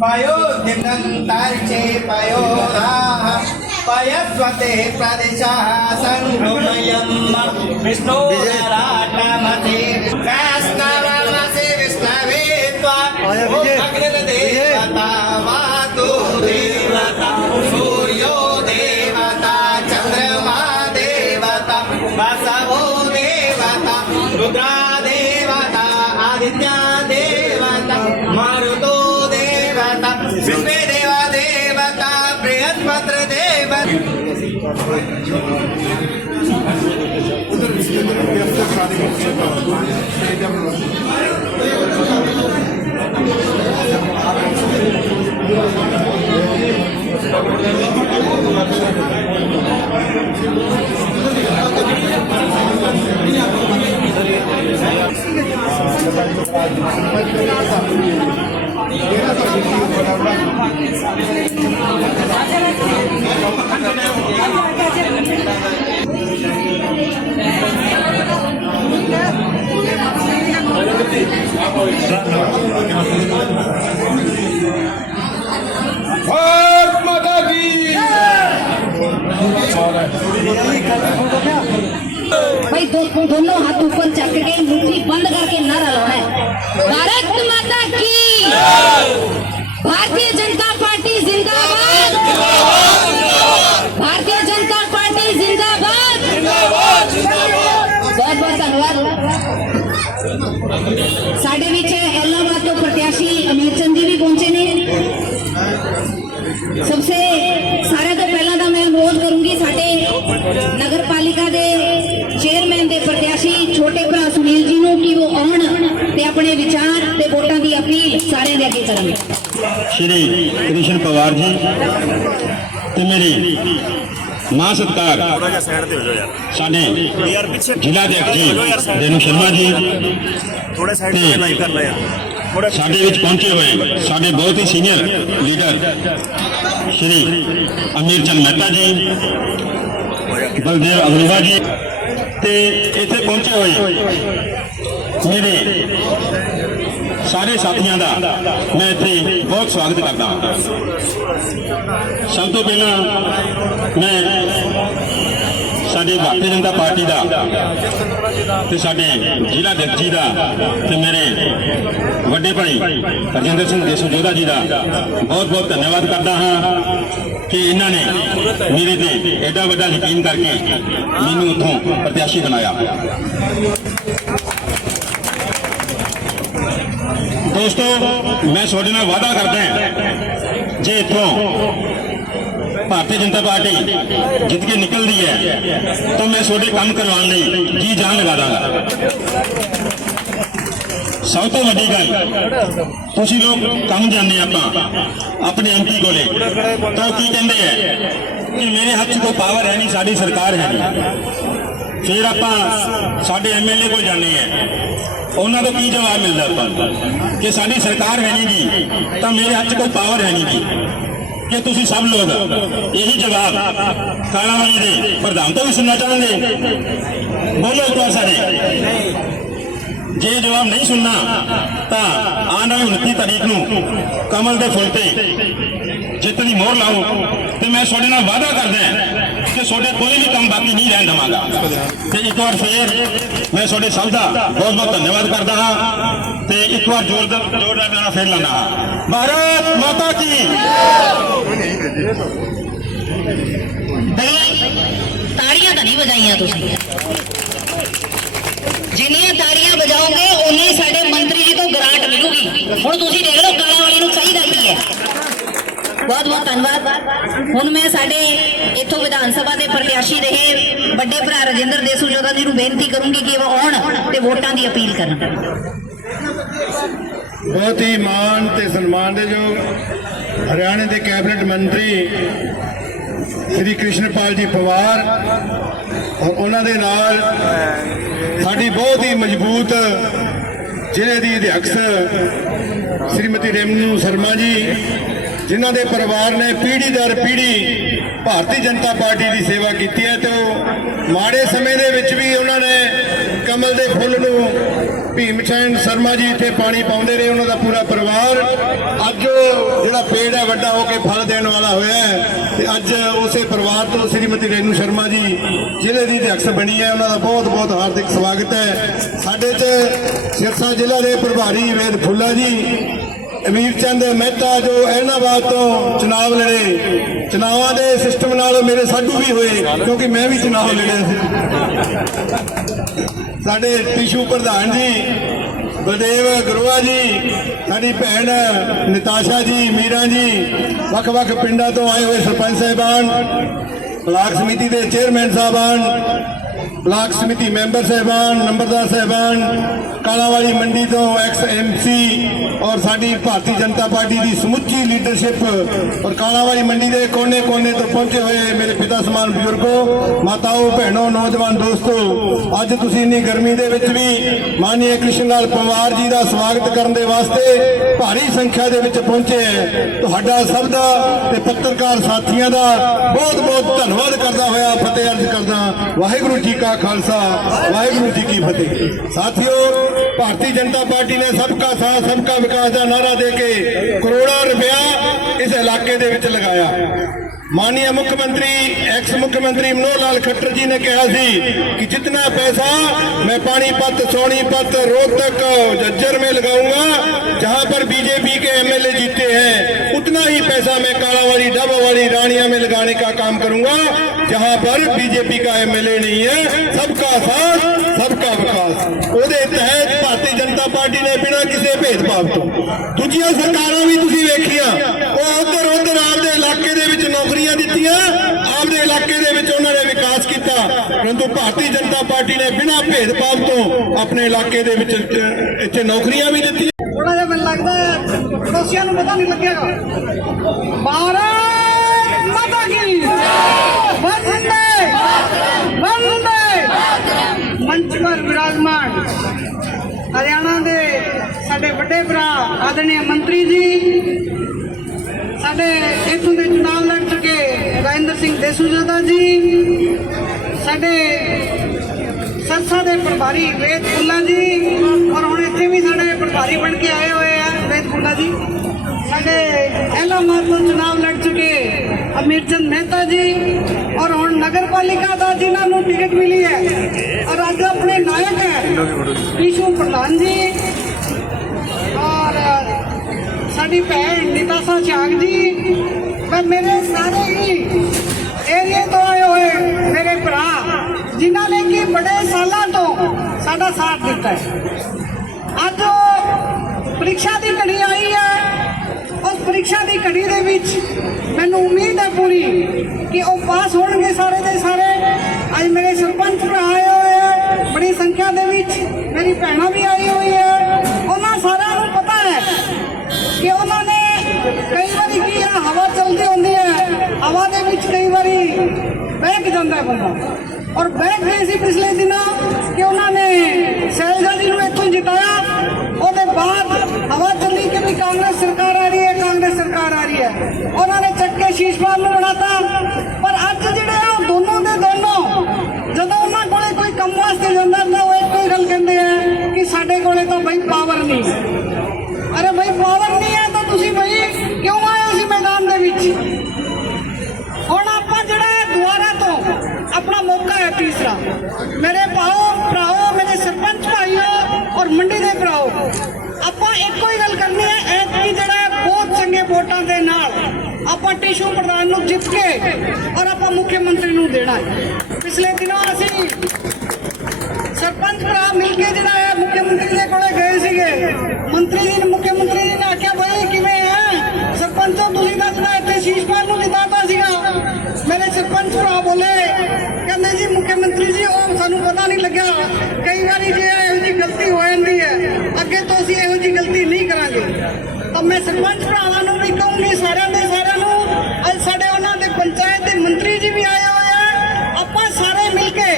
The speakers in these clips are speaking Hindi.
पयो दिगंतर्चे पयो पयस्वते प्रदिशः संगमयम् विष्णु नारायणमते वैष्णवमसि विष्णवे त्वा अग्निदेवता वातु देवता सूर्यो देवता चंद्रमा देवता वासवो देवता रुद्रा देवता आदित्य देवता मारुतो देवता विश्वे देवा देवता बृहस्पति देवता भाई दोनों हाथ ऊपर चक के मुट्ठी बंद करके नारा लगाना है, भारत माता की, भारतीय जनता पार्टी जिंदाबाद, भारतीय जनता पार्टी जिंदाबाद। बहुत बहुत धन्यवाद। साढ़े विच इलाहाबाद तो प्रत्याशी अमीर चंद जी भी पहुंचे ने। सबसे सारे तो पहला तो मैं अनुरोध करूंगी साडे नगर पालिका के चेयरमैन के प्रत्याशी छोटे भरा सुनील जी नूं कि वो आउण ते अपने विचार ते वोटां दी अपील सारे दे अगे करन। श्री कृष्ण पवार जी ते मेरी मां सत्कार साडे जिला अध्यक्ष जी रेणु शर्मा जी साडे विच पहुंचे हुए साडे बहुत ही सीनियर लीडर श्री अमीर चंद मेहता जी, बलदेव अग्रवाल जी ते इत्थे पहुंचे हुए मेरे सारे साथियों का मैं इत्थे बहुत स्वागत करता हाँ। सब तो पहला मैं साडे भारतीय जनता पार्टी का ते साडे जिला अध्यक्ष जी का ते मेरे वड्डे भाई राजेंद्र सिंह देशोजोधा जी का बहुत बहुत धन्यवाद करता हाँ कि इन्होंने मेरे ते एडा वड्डा यकीन करके मैनू उतों प्रत्याशी बनाया। दोस्तों मैं थोड़े नाल वादा करदा हां जे इत्थों भारतीय जनता पार्टी जित के निकलती है तो मैं थोड़े काम करवाने लई जी जान लगा दांगा। सब तो वड्डी गल तुसीं लोग कम जाने आपां अपने MP कोले तो की कहंदे है कि मेरे हाथ च कोई पावर है नहीं, साडी सरकार है नहीं। फिर आपां साडे MLA कोल जाने हैं, उन्होंने तो की जवाब मिलता अपन कि साडी सरकार है नहीं जी तो मेरे हाथ च कोई पावर है नहीं जी। कि तुसी सब लोग यही जवाब कालावाली दे प्रधान तो भी सुनना चाहोगे? बोलो एक बार सारे। जे जवाब नहीं सुनना तो आने वाली 29 तारीख को कमल के फुल से जित की मोहर लाओ तो मैं थोड़े नाल वादा करदा कि थोड़े कोई भी काम बाकी नहीं रहन देवांगा। तो एक बार फिर मैं थोड़े सब का बहुत बहुत धन्यवाद करता हाँ तो एक बार जोरदार नारा फिर लाना हाँ, भारत माता की। ताड़ियां तो नहीं बजाइया तुसीं, जिन्नियां ताड़ियां बजाओगे उन्नी साडे मंत्री जी को ग्रांट मिलूगी। हुण तुसीं देख लो कालावाली नूं चाहीदा की है। बहुत बहुत धन्यवाद। हुण मैं साडे इत्थों विधान सभा के प्रत्याशी रहे बड़े भरा राजेंद्र देशोजोधा जी नूं बेनती करूंगी कि वो आउण ते वोटां दी अपील करन। बहुत ही मान ते सम्मान दे जो हरियाणा के कैबिनेट मंत्री श्री कृष्णपाल जी पवार और उन्होंने नाल साडी बहुत ही मजबूत जिले की अध्यक्ष श्रीमती रेणु शर्मा जी, जिन्हों के परिवार ने पीढ़ी दर पीढ़ी भारतीय जनता पार्टी की सेवा की है। तो माड़े समय दे विच भी उन्होंने ਕਮਲ ਦੇ ਫੁੱਲ ਨੂੰ ਭੀਮ ਚੰਦ ਸ਼ਰਮਾ ਜੀ ਇੱਥੇ ਪਾਣੀ ਪਾਉਂਦੇ ਰਹੇ, ਉਹਨਾਂ ਦਾ ਪੂਰਾ ਪਰਿਵਾਰ। ਅੱਜ ਉਹ ਜਿਹੜਾ ਪੇੜ ਹੈ ਵੱਡਾ ਹੋ ਕੇ ਫਲ ਦੇਣ ਵਾਲਾ ਹੋਇਆ ਹੈ ਤੇ ਅੱਜ ਉਸੇ ਪਰਿਵਾਰ ਤੋਂ ਸ਼੍ਰੀਮਤੀ ਰੇਨੂ ਸ਼ਰਮਾ ਜੀ ਜ਼ਿਲ੍ਹੇ ਦੀ ਅਧਿਕਸ਼ ਬਣੀ ਹੈ। ਉਹਨਾਂ ਦਾ ਬਹੁਤ ਬਹੁਤ ਹਾਰਦਿਕ ਸਵਾਗਤ ਹੈ। ਸਾਡੇ 'ਚ ਸਿਰਸਾ ਜ਼ਿਲ੍ਹਾ ਦੇ ਪ੍ਰਭਾਰੀ ਵੇਦ ਫੁੱਲਾ ਜੀ, ਅਮੀਰ ਚੰਦ ਮਹਿਤਾ ਜੋ ਐਲਨਾਬਾਦ ਤੋਂ ਚੁਣਾਵ ਲੜੇ, ਚੁਣਾਵਾਂ ਦੇ ਸਿਸਟਮ ਨਾਲ ਮੇਰੇ ਸਾਡੂ ਵੀ ਹੋਏ ਕਿਉਂਕਿ ਮੈਂ ਵੀ ਚੁਣਾਵ ਲੜਿਆ ਸੀ। ਸਾਡੇ ਟਿਸ਼ੂ ਪ੍ਰਧਾਨ ਜੀ ਬਲਦੇਵ ਗਰੋਆ ਜੀ, ਸਾਡੀ ਭੈਣ ਨਿਤਾਸ਼ਾ ਜੀ, ਮੀਰਾ ਜੀ, ਵੱਖ-ਵੱਖ ਪਿੰਡਾਂ ਤੋਂ ਆਏ ਹੋਏ ਸਰਪੰਚ ਸਾਹਿਬਾਨ, ਬਲਾਕ ਸਮਿਤੀ ਦੇ ਚੇਅਰਮੈਨ ਸਾਹਿਬਾਨ, ਬਲਾਕ ਸਮਿਤੀ ਮੈਂਬਰ ਸਾਹਿਬਾਨ, ਨੰਬਰਦਾਰ ਸਾਹਿਬਾਨ, ਕਾਲਾਵਾਲੀ ਮੰਡੀ ਤੋਂ ਐਕਸ ਐਮਸੀ ਔਰ ਸਾਡੀ ਭਾਰਤੀ ਜਨਤਾ ਪਾਰਟੀ ਦੀ ਸਮੁੱਚੀ ਲੀਡਰਸ਼ਿਪ ਔਰ ਕਾਲਾਵਾਲੀ ਮੰਡੀ ਦੇ ਕੋਨੇ-ਕੋਨੇ ਤੋਂ ਪਹੁੰਚੇ ਹੋਏ ਮੇਰੇ ਪਿਤਾ ਸਮਾਨ ਬਜ਼ੁਰਗੋ, ਮਾਤਾਓ, ਭੈਣੋ, ਨੌਜਵਾਨ ਦੋਸਤੋ, ਅੱਜ ਤੁਸੀਂ ਇੰਨੀ ਗਰਮੀ ਦੇ ਵਿੱਚ ਵੀ ਮਾਨਨੀय ਕ੍ਰਿਸ਼ਨ ਲਾਲ ਪੰਵਾਰ ਜੀ ਦਾ ਸਵਾਗਤ ਕਰਨ ਦੇ ਵਾਸਤੇ ਭਾਰੀ ਸੰਖਿਆ ਦੇ ਵਿੱਚ ਪਹੁੰਚੇ ਹੈ। ਤੁਹਾਡਾ ਸਭ ਦਾ ਤੇ ਪੱਤਰਕਾਰ ਸਾਥੀਆਂ ਦਾ ਬਹੁਤ-ਬਹੁਤ ਧੰਨਵਾਦ ਕਰਦਾ ਹੋਇਆ ਫਤਿਹ ਅਰਜ਼ ਕਰਦਾ। ਵਾਹਿਗੁਰੂ ਜੀ ਕਾ ਖਾਲਸਾ, ਵਾਹਿਗੁਰੂ ਜੀ ਕੀ ਫਤਿਹ। ਸਾਥੀਓ, ਭਾਰਤੀ ਜਨਤਾ ਪਾਰਟੀ ਨੇ सबका साथ सबका विकास का नारा देके करोड़ों रुपया इस इलाके दे विच लगाया। माननीय मुख्यमंत्री एक्स मुख्यमंत्री मनोहर लाल खट्टर जी ने कहा सी कि जितना पैसा मैं पानीपत, सोनीपत, रोहतक, झज्जर में लगाऊंगा जहां पर बीजेपी के एमएलए जीते हैं, उतना ही पैसा मैं कालावाली, डबावाली, रानिया में लगाने का काम करूंगा जहां पर बीजेपी का एमएलए नहीं है। सबका साथ सबका विकास ਉਹਦੇ ਤਹਿਤ ਭਾਰਤੀ ਜਨਤਾ ਪਾਰਟੀ ਨੇ ਬਿਨਾਂ ਕਿਸੇ ਭੇਦਭਾਵ ਤੋਂ ਦੂਜੀਆਂ ਸਰਕਾਰਾਂ ਵੀ ਤੁਸੀਂ ਵੇਖੀਆਂ, ਉਹ ਉਧਰ ਆਪਦੇ ਇਲਾਕੇ ਦੇ ਵਿੱਚ ਨੌਕਰੀਆਂ ਦਿੱਤੀਆਂ, ਆਪਦੇ ਇਲਾਕੇ ਦੇ ਵਿੱਚ ਉਹਨਾਂ ਨੇ ਵਿਕਾਸ ਕੀਤਾ, ਪਰੰਤੂ ਭਾਰਤੀ ਜਨਤਾ ਪਾਰਟੀ ਨੇ ਬਿਨਾਂ ਭੇਦਭਾਵ ਤੋਂ ਆਪਣੇ ਇਲਾਕੇ ਦੇ ਵਿੱਚ ਇੱਥੇ ਨੌਕਰੀਆਂ ਵੀ ਦਿੱਤੀਆਂ। ਥੋੜਾ ਜਿਹਾ ਮੈਨੂੰ ਲੱਗਦਾ ਹੈ ਪੜੋਸੀਆਂ ਨੂੰ ਪਤਾ ਨਹੀਂ ਲੱਗੇਗਾ। ਭਾਰਤ ਮਾਤਾ ਕੀ ਵੰਦੇ ਵੰਦੇ। ਮੰਚ ਪਰ ਵਿਰਾਜਮਾਨ ਹਰਿਆਣਾ ਦੇ ਸਾਡੇ ਵੱਡੇ ਭਰਾ ਆਦਰਣੀ ਮੰਤਰੀ ਜੀ, ਸਾਡੇ ਇੱਥੋਂ ਦੇ ਚੁਣਾਵ ਲੜ ਚੁੱਕੇ ਰਾਜਿੰਦਰ ਸਿੰਘ ਦੇਸੂਜੋਦਾ ਜੀ, ਸਾਡੇ ਸਰਸਾ ਦੇ ਪ੍ਰਭਾਰੀ ਵੇਦ ਫੁੱਲਾ ਜੀ, ਔਰ ਹੁਣ ਇੱਥੇ ਵੀ ਸਾਡੇ ਪ੍ਰਭਾਰੀ ਬਣ ਕੇ ਆਏ ਹੋਏ ਆ ਵੇਦ ਫੁੱਲਾ ਜੀ, ਸਾਡੇ ਐਲਾਮਾਬਾਦ ਤੋਂ ਚੁਣਾਵ ਲੜ ਚੁੱਕੇ ਅਮੀਰ ਚੰਦ ਮਹਿਤਾ ਜੀ, ਔਰ ਹੁਣ ਨਗਰ ਪਾਲਿਕਾ ਦਾ ਜਿਨ੍ਹਾਂ ਨੂੰ ਟਿਕਟ ਮਿਲੀ ਹੈ ਔਰ ਅੱਜ ਆਪਣੇ ਨਾਇਕ ਹੈ ਟਿਸ਼ੂ ਪ੍ਰਧਾਨ ਜੀ, ਔਰ ਸਾਡੀ ਭੈਣ ਨਿਤਾਸ਼ਾ ਚਾਗ ਜੀ, ਮੈਂ ਮੇਰੇ ਸਾਰੇ ਹੀ ਏਰੀਏ ਤੋਂ ਆਏ ਹੋਏ ਮੇਰੇ ਭਰਾ ਜਿਨ੍ਹਾਂ ਨੇ ਕਿ ਬੜੇ ਸਾਲਾਂ ਤੋਂ ਸਾਡਾ ਸਾਥ ਦਿੱਤਾ ਹੈ। ਅੱਜ ਪ੍ਰੀਖਿਆ ਦੀ ਘੜੀ ਆਈ ਹੈ, ਉਸ ਪ੍ਰੀਖਿਆ ਦੀ ਘੜੀ ਦੇ ਵਿੱਚ ਮੈਨੂੰ ਉਮੀਦ ਹੈ ਪੂਰੀ ਕਿ ਉਹ ਪਾਸ ਹੋਣਗੇ ਸਾਰੇ ਦੇ ਸਾਰੇ। ਅੱਜ ਮੇਰੇ ਸਰਪੰਚ ਭਰਾ ਆਏ ਹੋਏ ਹੈ ਬੜੀ ਸੰਖਿਆ ਦੇ ਵਿੱਚ, ਮੇਰੀ ਭੈਣਾਂ ਵੀ ਆਈ ਹੋਈ ਹੈ। ਉਹਨਾਂ ਸਾਰਿਆਂ ਨੂੰ ਪਤਾ ਹੈ ਕਿ ਉਹਨਾਂ ਨੇ ਕਈ ਵਾਰੀ ਕੀ ਹੈ, ਹਵਾ ਚੱਲਦੀ ਹੁੰਦੀ ਹੈ, ਹਵਾ ਦੇ ਵਿੱਚ ਕਈ ਵਾਰੀ ਬਹਿ ਜਾਂਦਾ ਬੰਦਾ, ਔਰ ਬੈਠ ਗਏ ਸੀ ਪਿਛਲੇ ਦਿਨਾਂ ਕਿ ਉਹਨਾਂ ਨੇ ਸੈਲਜਾ ਜੀ ਨੂੰ ਇੱਥੋਂ ਜਿਤਾਇਆ। ਉਹਦੇ ਬਾਅਦ ਹਵਾ ਚੱਲੀ ਕਿ ਵੀ ਕਾਂਗਰਸ ਸਰਕਾਰ ਆ ਰਹੀ ਹੈ, ਕਾਂਗਰਸ ਸਰਕਾਰ ਆ ਰਹੀ ਹੈ, ਉਹਨਾਂ ਨੇ ਚੱਕ ਕੇ ਸ਼ੀਸ਼ਪਾਲ ਨੂੰ ਬਣਾਤਾ। ਪਰ ਅੱਜ ਜਿਹੜੇ ਆ ਦੋਨੋਂ ਦੇ ਦੋਨੋਂ ਜਦੋਂ ਉਹਨਾਂ ਕੋਲੇ ਕੋਈ ਕੰਮ ਵਾਸਤੇ ਜਾਂਦਾ ਤਾਂ ਉਹ ਇੱਕੋ ਹੀ ਗੱਲ ਕਹਿੰਦੇ ਆ ਕਿ ਸਾਡੇ ਕੋਲੇ ਤਾਂ ਬਈ ਪਾਵਰ ਨਹੀਂ ਹੈ। ਅਰੇ ਬਈ ਪਾਵਰ ਨਹੀਂ ਹੈ ਤਾਂ ਤੁਸੀਂ ਬਈ ਕਿਉਂ ਆਏ ਸੀ ਮੈਦਾਨ ਦੇ ਵਿੱਚ? ਹੁਣ ਆਪਾਂ ਜਿਹੜਾ ਦੁਆਰਾ ਤੋਂ ਆਪਣਾ ਮੌਕਾ ਹੈ ਤੀਸਰਾ, ਮੇਰੇ ਭਰਾਓ, ਮੇਰੇ ਸਰਪੰਚ ਭਾਈਓ ਔਰ ਮੰਡੀ ਦੇ ਭਰਾਓ, ਆਪਾਂ ਇੱਕੋ ਹੀ ਗੱਲ ਕਰਨੀ ਹੈ। ਐਤਕੀ ਜਿਹੜਾ ਬਹੁਤ ਚੰਗੇ ਵੋਟਾਂ ਦੇ ਨਾਲ ਆਪਾਂ ਟਿਸ਼ੂ ਪ੍ਰਧਾਨ ਨੂੰ ਜਿੱਤ ਕੇ ਔਰ ਆਪਾਂ ਮੁੱਖ ਮੰਤਰੀ ਨੂੰ ਦੇਣਾ ਹੈ। ਪਿਛਲੇ ਦਿਨਾਂ ਅਸੀਂ ਸਰਪੰਚ ਭਰਾ ਮਿਲ ਕੇ ਜਿਹੜਾ ਹੈ ਮੁੱਖ ਮੰਤਰੀ ਦੇ ਕੋਲੇ ਗਏ ਸੀਗੇ। ਮੰਤਰੀ ਜੀ ਨੇ, ਮੁੱਖ ਮੰਤਰੀ ਜੀ ਨੇ ਆਖਿਆ ਬਈ ਕਿਵੇਂ ਹੈ ਸਰਪੰਚੋ, ਤੁਸੀਂ ਤਾਂ ਜਿਹੜਾ ਇੱਥੇ ਸ਼ੀਸ਼ਪਾਲ ਨੂੰ ਜਿਤਾਤਾ ਸੀਗਾ। ਮੇਰੇ ਸਰਪੰਚ ਭਰਾ ਬੋਲੇ, ਕਹਿੰਦੇ ਜੀ ਮੁੱਖ ਮੰਤਰੀ ਜੀ ਉਹ ਸਾਨੂੰ ਪਤਾ ਨਹੀਂ ਲੱਗਿਆ, ਕਈ ਵਾਰੀ ਜੇ ਇਹੋ ਜਿਹੀ ਗਲਤੀ ਹੋ ਜਾਂਦੀ ਹੈ, ਅੱਗੇ ਤੋਂ ਅਸੀਂ ਇਹੋ ਜਿਹੀ ਗਲਤੀ ਨਹੀਂ ਕਰਾਂਗੇ। ਤਾਂ ਮੈਂ ਸਰਪੰਚ ਭਰਾਵਾਂ ਨੂੰ ਵੀ ਕਹੂੰਗੀ, ਸਾਰਿਆਂ ਨੂੰ, ਅੱਜ ਸਾਡੇ ਉਹਨਾਂ ਦੇ ਪੰਚਾਇਤ ਦੇ ਮੰਤਰੀ ਜੀ ਵੀ ਆਏ ਹੋਏ ਆ। ਆਪਾਂ ਸਾਰੇ ਮਿਲ ਕੇ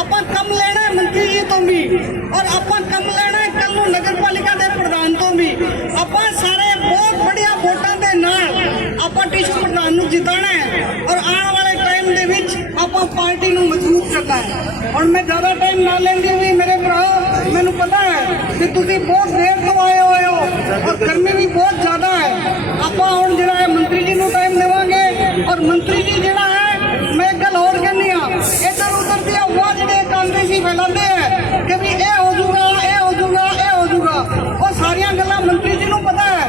ਆਪਾਂ ਕੰਮ ਲੈਣਾ ਹੈ ਮੰਤਰੀ ਜੀ ਤੋਂ ਵੀ, ਔਰ ਆਪਾਂ ਕੰਮ ਲੈਣਾ ਹੈ ਕੱਲ ਨੂੰ ਨਗਰ ਪਾਲਿਕਾ ਦੇ ਪ੍ਰਧਾਨ ਤੋਂ ਵੀ। ਆਪਾਂ ਸਾਰੇ ਬਹੁਤ ਬੜੀਆਂ ਵੋਟਾਂ ਦੇ ਨਾਲ ਆਪਾਂ ਟਿਸ਼ੂ ਪ੍ਰਧਾਨ ਨੂੰ ਜਿਤਾਉਣਾ ਹੈ, ਔਰ ਆਉਣ ਵਾਲੇ ਟਾਈਮ ਦੇ ਵਿੱਚ ਆਪਾਂ ਪਾਰਟੀ ਨੂੰ ਮਜ਼ਬੂਤ ਕਰਨਾ ਹੈ। और मैं ज्यादा टाइम ना लेंगे भी मेरे भरा मैंने पता है कि तुसी बहुत देर तो आए हुए हो और गर्मी भी बहुत ज्यादा है। ਆਪਾਂ ਹੁਣ ਜਿਹੜਾ ਹੈ ਮੰਤਰੀ ਜੀ ਨੂੰ ਟਾਈਮ ਦੇਵਾਂਗੇ ਔਰ ਮੰਤਰੀ ਜੀ ਜਿਹੜਾ ਹੈ ਮੈਂ ਇੱਕ ਗੱਲ ਹੋਰ ਕਹਿੰਦੀ ਆ ਇੱਧਰ ਉੱਧਰ ਦੀਆਂ ਅਫਵਾਹ ਜਿਹੜੇ ਕਾਂਗਰਸੀ ਫੈਲਾਉਂਦੇ ਆ ਕਿ ਵੀ ਇਹ ਹੋ ਜਾਊਗਾ ਇਹ ਹੋ ਜਾਊਗਾ ਇਹ ਹੋ ਜਾਊਗਾ ਉਹ ਸਾਰੀਆਂ ਗੱਲਾਂ ਮੰਤਰੀ ਜੀ ਨੂੰ ਪਤਾ ਹੈ।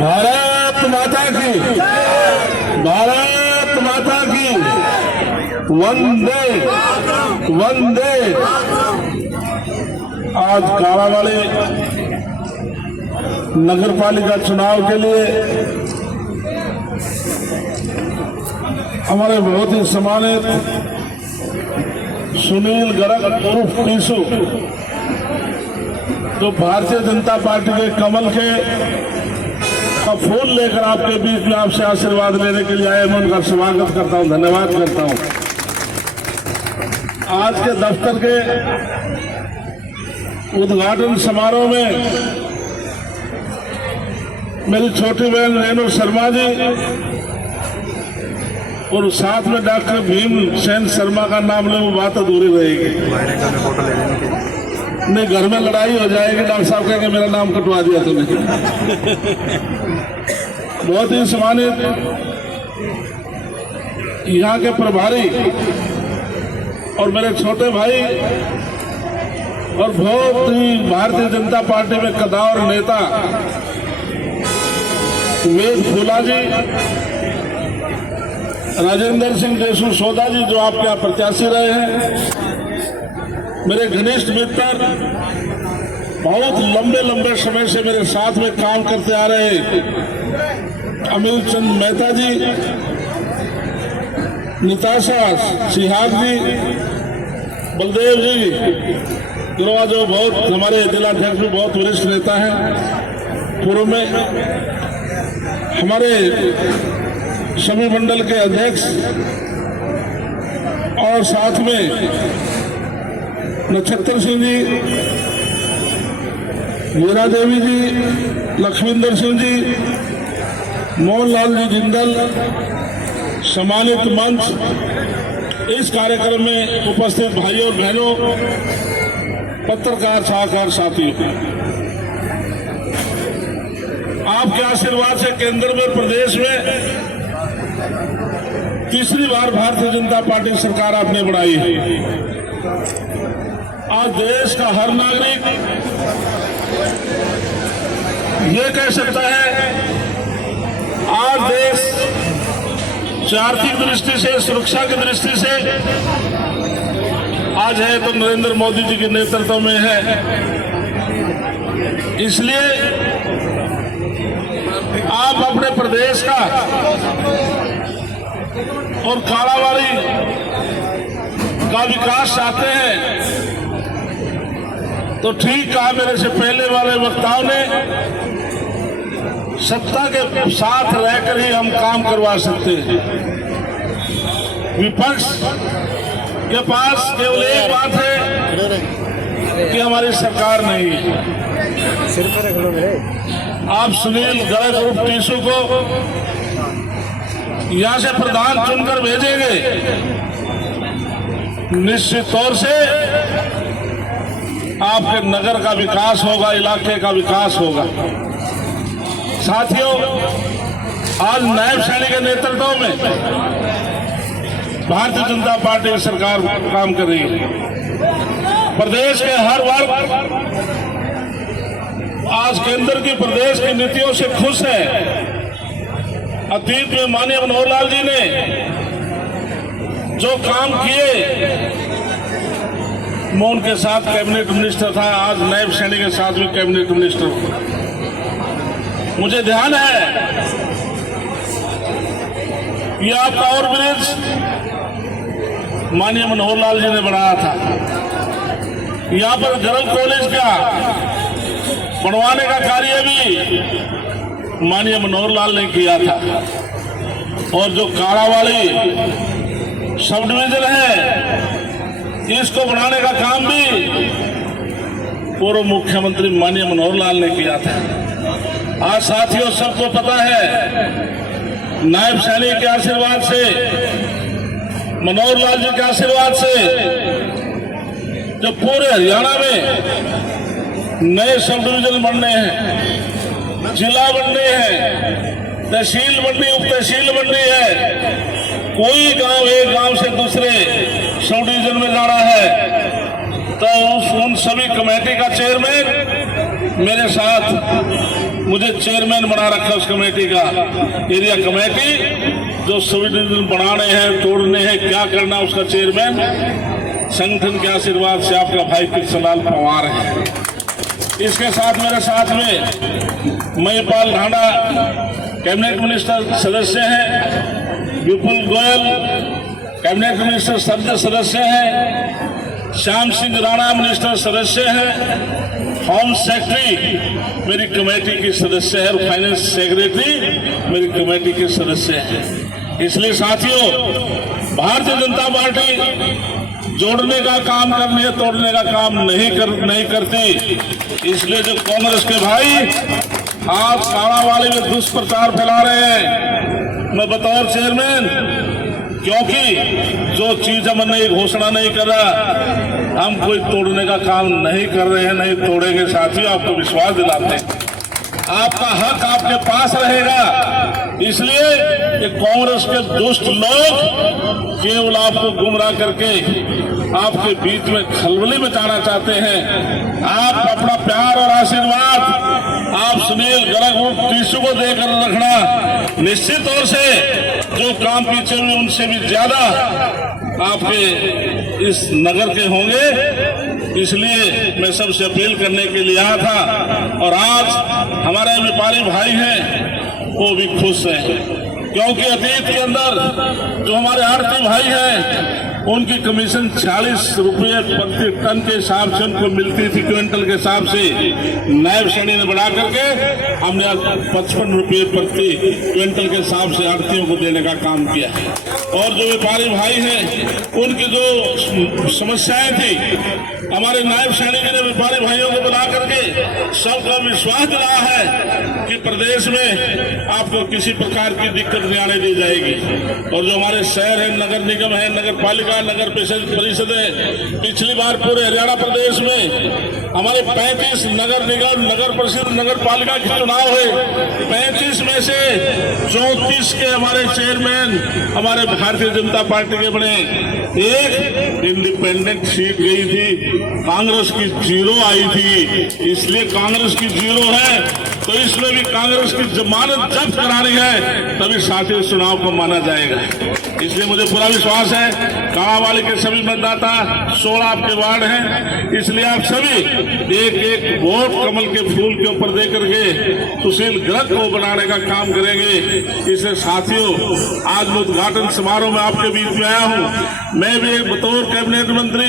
भारत माता की, भारत माता की, वंदे वंदे। आज कालावाड़ी नगर पालिका चुनाव के लिए हमारे बहुत ही सम्मानित सुनील गर्ग उर्फ टीसू, जो भारतीय जनता पार्टी के कमल के का फूल लेकर आपके बीच में आपसे आशीर्वाद लेने के लिए आए, मैं उनका स्वागत करता हूं, धन्यवाद करता हूं। आज के दफ्तर के उद्घाटन समारोह में मेरी छोटी बहन रेणु शर्मा जी और साथ में डॉक्टर भीम सेन शर्मा का नाम ले, वो बात अधूरी रहेगी। नहीं, घर में लड़ाई हो जाएगी, डॉक्टर साहब कहेंगे मेरा नाम कटवा दिया तुमने। बहुत ही सम्मानित यहाँ के प्रभारी और मेरे छोटे भाई और बहुत ही भारतीय जनता पार्टी में कदावर नेता वेद फूला जी, राजेंद्र सिंह देशु सोदा जी, जो आपके यहाँ प्रत्याशी रहे हैं, मेरे घनिष्ठ मित्र, बहुत लंबे लंबे समय से मेरे साथ में काम करते आ रहे अमिल चंद मेहता जी, निताशा सिहाग जी, बलदेव जी गिरोवा, जो बहुत हमारे जिलाध्यक्ष भी बहुत वरिष्ठ नेता हैं। पूर्व में हमारे सभी मंडल के अध्यक्ष और साथ में नक्षत्र सिंह जी, मीरा देवी जी, लक्ष्मींदर सिंह जी, मोहनलाल जी जिंदल, सम्मानित मंच, इस कार्यक्रम में उपस्थित भाइयों और बहनों, पत्रकार सलाहकार साथियों, आपके आशीर्वाद से केंद्र में प्रदेश में तीसरी बार भारतीय जनता पार्टी सरकार आपने बनाई है। आज देश का हर नागरिक ये कह सकता है, आज देश आर्थिक दृष्टि से, सुरक्षा की दृष्टि से आज है तो नरेंद्र मोदी जी के नेतृत्व में है। इसलिए आप अपने प्रदेश का और कालावाड़ी का विकास चाहते हैं तो ठीक कहा मेरे से पहले वाले वक्ताओं ने, सत्ता के साथ रहकर ही हम काम करवा सकते हैं। विपक्ष के पास केवल एक बात है कि हमारी सरकार नहीं है। आप सुनील गर्ग उर्फ टीसू को यहाँ से प्रधान चुनकर भेजेंगे, निश्चित तौर से आपके नगर का विकास होगा, इलाके का विकास होगा। साथियों, आज नायब सैनिक के नेतृत्व में भारतीय जनता पार्टी सरकार काम कर रही है। प्रदेश के हर वर्ग आज केंद्र की प्रदेश की नीतियों से खुश है। अतीत में माननीय मनोहर लाल जी ने जो काम किए, मैं उनके साथ कैबिनेट मिनिस्टर था, आज नायब सैनिक के साथ भी कैबिनेट मिनिस्टर हूं। मुझे ध्यान है ये आपका और ब्रिज माननीय मनोहर लाल जी ने बनाया था। यहाँ पर गर्ल कॉलेज का बनवाने का कार्य भी माननीय मनोहर लाल ने किया था। और जो कालावाड़ी सब डिवीजन है, इसको बनाने का काम भी पूर्व मुख्यमंत्री माननीय मनोहर लाल ने किया था। आज साथियों सबको पता है नायब सैनिक के आशीर्वाद से, मनोहर लाल जी के आशीर्वाद से जब पूरे हरियाणा में नए सब डिवीजन बनने हैं, जिला बनने हैं, तहसील बननी, उप तहसील बननी है, कोई गांव एक गांव से दूसरे सब डिवीजन में जाना है, तो उन सभी कमेटी का चेयरमैन मेरे साथ, मुझे चेयरमैन बना रखा उस कमेटी का, एरिया कमेटी जो सभी डिवीजन बनाने हैं, तोड़ने हैं, क्या करना, उसका चेयरमैन संगठन के आशीर्वाद से आपका भाई कृष्णलाल पंवार है। इसके साथ मेरे साथ में महिपाल ढांडा कैबिनेट मिनिस्टर सदस्य हैं, विपुल गोयल कैबिनेट मिनिस्टर सदस्य हैं, श्याम सिंह राणा मिनिस्टर सदस्य हैं, होम सेक्रेटरी मेरी कमेटी की सदस्य है और फाइनेंस सेक्रेटरी मेरी कमेटी के सदस्य हैं। इसलिए साथियों, भारतीय जनता पार्टी जोड़ने का काम करनी है, तोड़ने का काम नहीं करती। इसलिए जो कांग्रेस के भाई आज कालावाली में दुष्प्रचार फैला रहे हैं, मैं बतौर चेयरमैन, क्योंकि जो चीज हमने एक घोषणा नहीं करा, हम कोई तोड़ने का काम नहीं कर रहे हैं, नहीं तोड़ेंगे। साथियों, आपको विश्वास दिलाते हैं, आपका हक आपके पास रहेगा। इसलिए ये कांग्रेस के दुष्ट लोग केवल आपको गुमराह करके आपके बीच में खलबली मचाना चाहते हैं। आप अपना प्यार और आशीर्वाद आप सुनील गर्ग टीसू को देकर रखना। निश्चित तौर से जो काम पीछे हुए उनसे भी ज्यादा आपके इस नगर के होंगे। इसलिए मैं सबसे अपील करने के लिए आया था, और आज हमारे व्यापारी भाई हैं वो भी खुश हैं, क्योंकि अतीत के अंदर जो हमारे आड़ती भाई हैं उनकी कमीशन 40 रुपये प्रति टन के हिसाब से उनको मिलती थी, क्विंटल के हिसाब से। नायब श्रेणी ने बढ़ा करके हमने आज 55 रुपये प्रति क्विंटल के हिसाब से आड़तियों को देने का काम किया है। और जो व्यापारी भाई हैं उनकी जो समस्याएं थी, हमारे नायब श्रेणी ने व्यापारी भाइयों को बुला करके सबका विश्वास दिलाया है कि प्रदेश में आपको किसी प्रकार की दिक्कत नहीं आने दी जाएगी। और जो हमारे शहर है, नगर निगम है, नगर पालिका, नगर परिषद है, पिछली बार पूरे हरियाणा प्रदेश में हमारे 35 नगर निगम, नगर परिषद, नगर पालिका के चुनाव है। 35 में से 34 के हमारे चेयरमैन हमारे भारतीय जनता पार्टी के बने। एक इंडिपेंडेंट सीट गई थी, कांग्रेस की 0 आई थी। इसलिए कांग्रेस की 0 है तो इसमें भी कांग्रेस की जमानत जब्त करानी है, तभी साथियों चुनाव को माना जाएगा। इसलिए मुझे पूरा विश्वास है, कालावाली के सभी मतदाता 16 आपके वार्ड हैं, इसलिए आप सभी एक एक वोट कमल के फूल के ऊपर दे करके सुशील गर्ग को बनाने का काम करेंगे। इसलिए साथियों, आज मैं उद्घाटन समारोह में आपके बीच में आया हूँ। मैं भी एक बतौर कैबिनेट मंत्री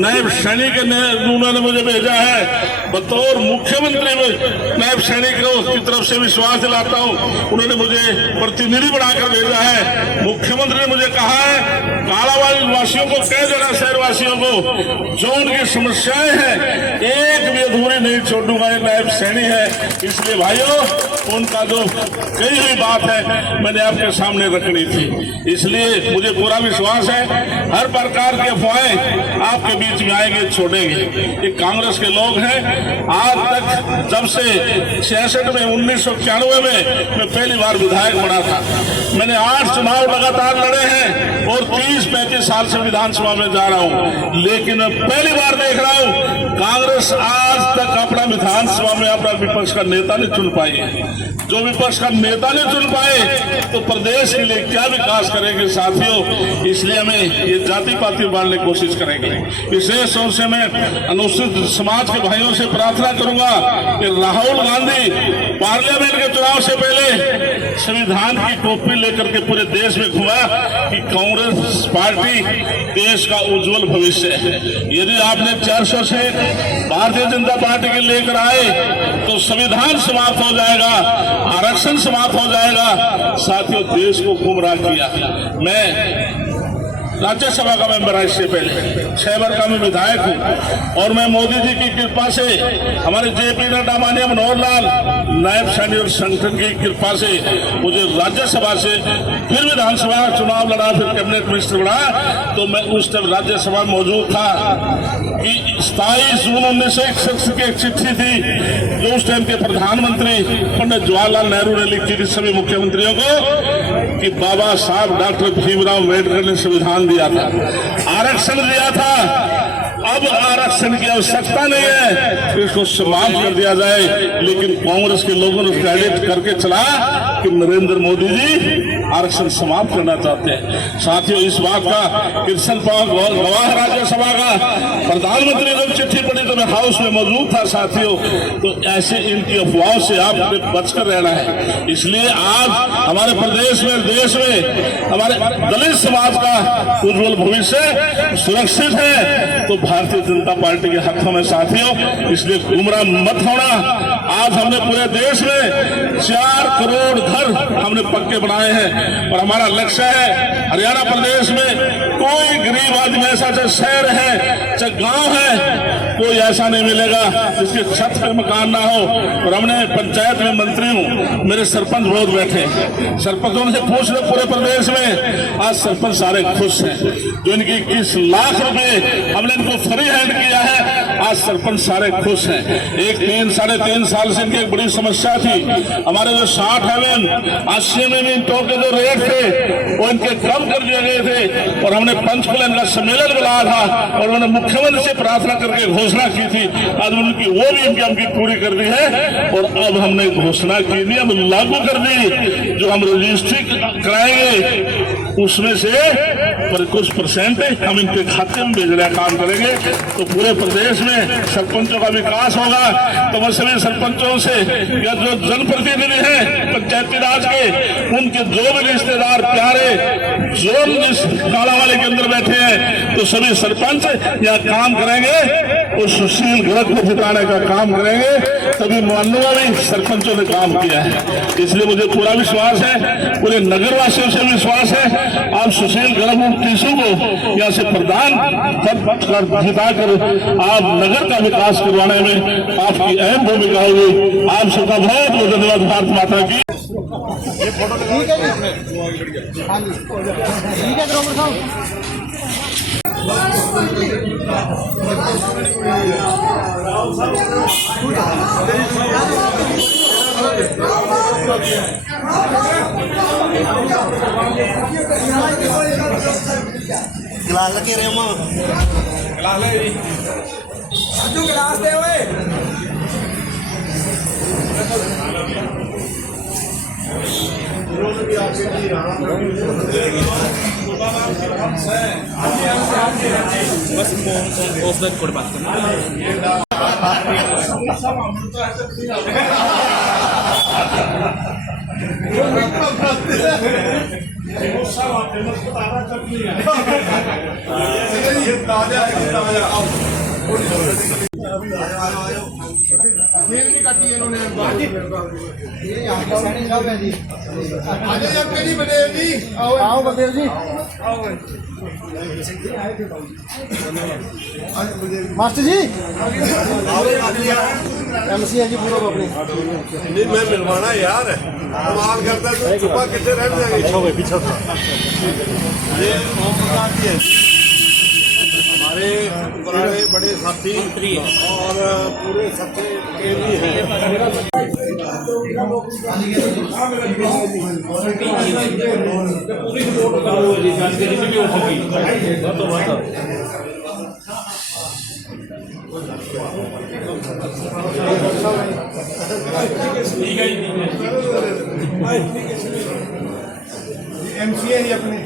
नायब सैनिक उन्होंने मुझे भेजा है, बतौर मुख्यमंत्री में नायब सैनिक की तरफ से विश्वास दिलाता हूँ। उन्होंने मुझे प्रतिनिधि बनाकर भेजा है। मुख्यमंत्री ने मुझे कहा है कालावाली वासियों को कह देना, शहर वासियों को, जो उनकी समस्याएं हैं एक भी अधूरी नहीं छोड़ूंगा, ये नायब सैनिक है। इसलिए भाइयों, उनका जो कही हुई बात है मैंने आपके सामने रखनी थी। इसलिए मुझे पूरा विश्वास है हर प्रकार के अफवाहें आपके बीच में आएंगे, छोड़ेंगे। ये कांग्रेस के लोग हैं। आज तक जब से 66 में 1991 में मैं पहली बार विधायक बना था, मैंने 8 चुनाव लगातार लड़े हैं और 30-35 साल से विधानसभा में जा रहा हूं, लेकिन मैं पहली बार देख रहा हूं कांग्रेस आज तक अपना विधानसभा में अपना विपक्ष का नेता नहीं चुन पाई है। जो विपक्ष का नेता नहीं चुन पाए तो प्रदेश के लिए क्या विकास करेंगे साथियों। इसलिए हमें ये जाति पाति बांटने की कोशिश करेंगे। विशेष तौर से मैं अनुसूचित समाज के भाइयों से प्रार्थना करूंगा कि राहुल गांधी पार्लियामेंट के चुनाव से पहले संविधान की कॉपी लेकर के पूरे देश में घुमा कि कांग्रेस पार्टी देश का उज्जवल भविष्य है। यदि आपने 400 से भारतीय जनता पार्टी के लेकर आए तो संविधान समाप्त हो जाएगा, आरक्षण समाप्त हो जाएगा। साथियों, देश को गुमराह किया। मैं राज्यसभा का मेंबर है, इससे पहले 6 बार का मैं विधायक हूँ। और मैं मोदी जी की कृपा से, हमारे JP नड्डा, माननीय मनोहर लाल नायब सैनिक संगठन की कृपा से मुझे राज्यसभा से फिर विधानसभा चुनाव लड़ा, फिर कैबिनेट मिनिस्टर बना। तो मैं उस टाइम राज्यसभा में मौजूद था कि 27 जून 1961 की एक चिट्ठी थी जो उस टाइम के प्रधानमंत्री पंडित जवाहरलाल नेहरू ने लिखी थी सभी मुख्यमंत्रियों को कि बाबा साहब डॉक्टर भीमराव अम्बेडकर ने संविधान दिया था, आरक्षण दिया था, अब आरक्षण की आवश्यकता नहीं है, इसको समाप्त कर दिया जाए। लेकिन कांग्रेस के लोगों ने क्रेडिट करके चला कि नरेंद्र मोदी जी आरक्षण समाप्त करना चाहते हैं। साथियों, इस बात का कृष्ण पाल गवाह राज्यसभा का, प्रधानमंत्री ने चिट्ठी पढ़ी तो मैं हाउस में मौजूद था। साथियों, तो ऐसे इनकी अफवाहों से आपने बचकर रहना है। इसलिए आज हमारे प्रदेश में, देश में हमारे दलित समाज का उज्जवल भविष्य सुरक्षित है तो भारतीय जनता पार्टी के हाथों में। साथियों, इसलिए गुमराह मत होना। आज हमने पूरे देश में 4 करोड़ घर हमने पक्के बनाए हैं और हमारा लक्ष्य है हरियाणा प्रदेश में कोई गरीब आदमी ऐसा, चाहे शहर है चाहे गांव है, कोई ऐसा नहीं मिलेगा जिसके छत पे मकान ना हो। और हमने पंचायत में मंत्री हूँ, मेरे सरपंच बहुत बैठे, सरपंचों से पूछ लो पूरे प्रदेश में, आज सरपंच सारे खुश हैं। जो इनकी 21 लाख रुपए हमने इनको फ्री हैंड किया है, आज सरपंच सारे खुश हैं। एक 3-3.5 साल से इनकी एक बड़ी समस्या थी, हमारे जो 60 एवं 80 में ईंटों के जो रेट थे वो इनके कम कर दिए गए थे। और हमने पंचकुला इनका सम्मेलन बुलाया था और उन्होंने मुख्यमंत्री से प्रार्थना करके घोषणा की थी, आज उनकी वो भी इनकी पूरी कर दी है। और अब हमने घोषणा की थी, अब लागू कर दी, जो हम रजिस्ट्री कराएंगे उसमें से कुछ परसेंट हम इनके खाते में भेजने का काम करेंगे। तो पूरे प्रदेश में सरपंचों का विकास होगा। तो मैं सभी सरपंचों से या जो जनप्रतिनिधि हैं पंचायती राज के, उनके जो भी रिश्तेदार प्यारे जो इस कालावाली के अंदर बैठे हैं, तो सभी सरपंच यहाँ काम करेंगे और सुशील गलत को जिताने का काम करेंगे। सभी मोहल्लों में भी सरपंचों ने काम किया है, इसलिए मुझे पूरा विश्वास है, पूरे नगर वासियों से विश्वास है, आप सुशील गलत टीसू को यहाँ से प्रधान पद जिताकर आप नगर का विकास करवाने में आपकी अहम भूमिका होगी। आप सबका बहुत बहुत धन्यवाद। भारत माता की। ठीक है जी, हाँ जी, ठीक है ग्रोवर साहब। गिलास लगे रहे मां, गिलास ले अजू गिलास दे ओए। बस ऑफ द कोड बात करना। भी काटी है इन्होंने ये यहाँ के सैनिक साहब हैं जी। आज केड़ी बदेव जी, आओ बदेव जी। मास्टर जी MC है जी पूरा अपने। नहीं मैं मिलवाना यार, कमाल करता है। तो सुबह कितने रह जाएंगे पीछे ये ओम प्रकाश जी है, हमारे पुराने बड़े साथी और पूरे सबसे केंद्रीय है। MCA ही अपने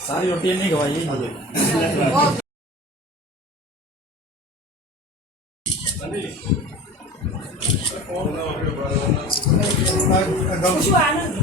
सारी रोटियां नहीं खवाई। खुशबू आनंद